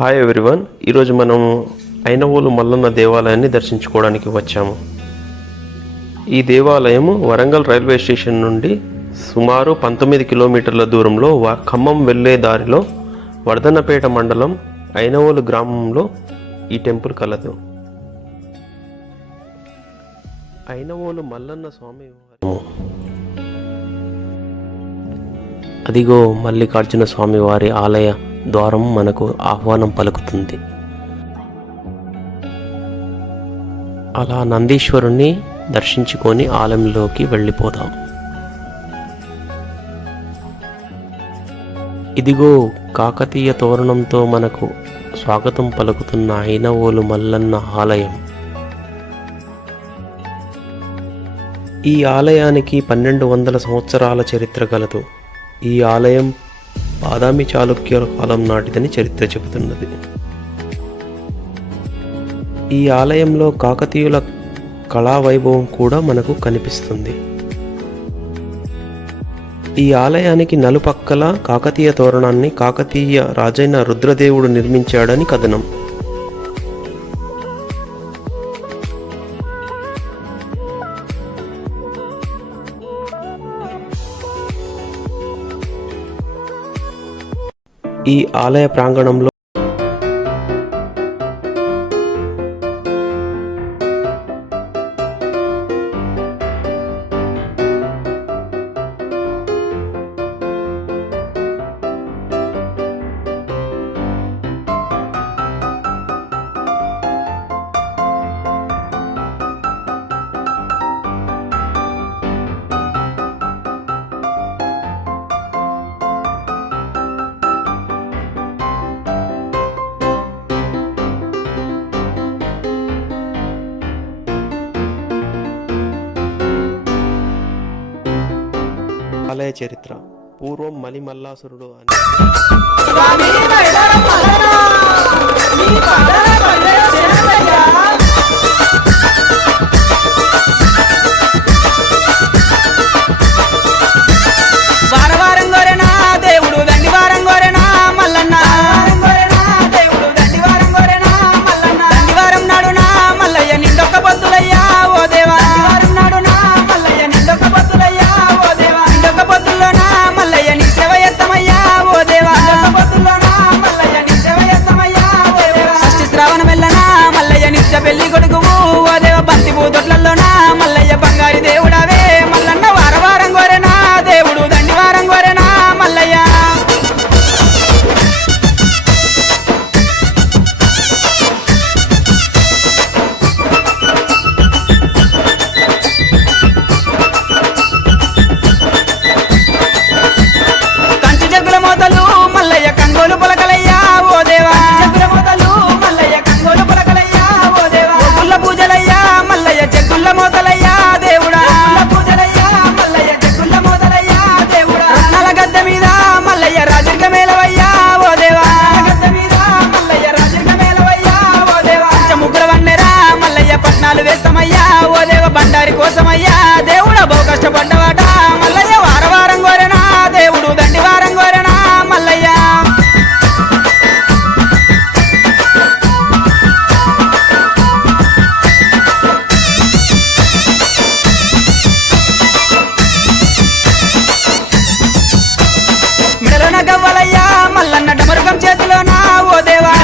Hi everyone, ఈరోజు మనం ఐనవోలు మల్లన్న దేవాలయాన్ని దర్శించుకోవడానికి వచ్చాము. ఈ దేవాలయం వరంగల్ రైల్వే స్టేషన్ నుండి సుమారు 19 కిలోమీటర్ల దూరంలో ఖమ్మం వెళ్ళే దారిలో వర్ధన్నపేట మండలం ఐనవోలు గ్రామంలో ఈ టెంపుల్ కలదు. ఐనవోలు మల్లన్న స్వామి అదిగో మల్లికార్జున స్వామి వారి ఆలయ ద్వారం మనకు ఆహ్వానం పలుకుతుంది. అలా నందీశ్వరుణ్ణి దర్శించుకొని ఆలయంలోకి వెళ్ళిపోదాం. ఇదిగో కాకతీయ తోరణంతో మనకు స్వాగతం పలుకుతున్న ఐనవోలు మల్లన్న ఆలయం. ఈ ఆలయానికి 1200 సంవత్సరాల చరిత్ర కలదు. ఈ ఆలయం బాదామి చాళుక్యుల కాలం నాటిదని చరిత్ర చెబుతున్నది. ఈ ఆలయంలో కాకతీయుల కళా వైభవం కూడా మనకు కనిపిస్తుంది. ఈ ఆలయానికి నలుపక్కల కాకతీయ తోరణాన్ని కాకతీయ రాజైన రుద్రదేవుడు నిర్మించాడని కథనం. ఈ ఆలయ ప్రాంగణంలో ఆలయ చరిత్ర. పూర్వం మలిమల్లాసురుడు అని పెళ్లి కొడుకువు ఓ దేవ బంతి పూతొట్లలోనా మల్లయ్య బంగారి దేవుడవే మల్లన్న వారవారం గోరెనా దేవుడు దండివారం గోరెనా మల్లయ్య. కంచి జగ్గుల మోతలు మల్లయ్య కంగోలు పొలకలయ్యా ఓ దేవా జగ్గుల మోతలు మల్లయ్య కంగోలు పొలకలయ్యా పూజలయ్యా మల్లయ్య జగ్గుల్ల మోతలయ్యా దేవుడా పూజలయ్యా మల్లయ్య జగ్గుల్ల మోతలయ్యా దేవుడా. రత్నాల గద్దె మీద మల్లయ్య రాజర్గ మేలవయ్యా ఓ దేవా గద్దె మీద మల్లయ్య రాజర్గ మేలవయ్యా ఓ దేవా. ముగ్గుర వన్నెరా మల్లయ్య పట్నాలు వేస్తామయ్యా ఓ దేవ బండారి కోసమయ్యా దేవుడా బహు కష్టపడ్డవాట మల్లయ్య వారవారం గోరెనా దేవుడు దండివారం గోరెనా మల్లయ్య. గవ్వలయ్యా మల్లన్న డమరుగం చేతిలోనా ఓ దేవా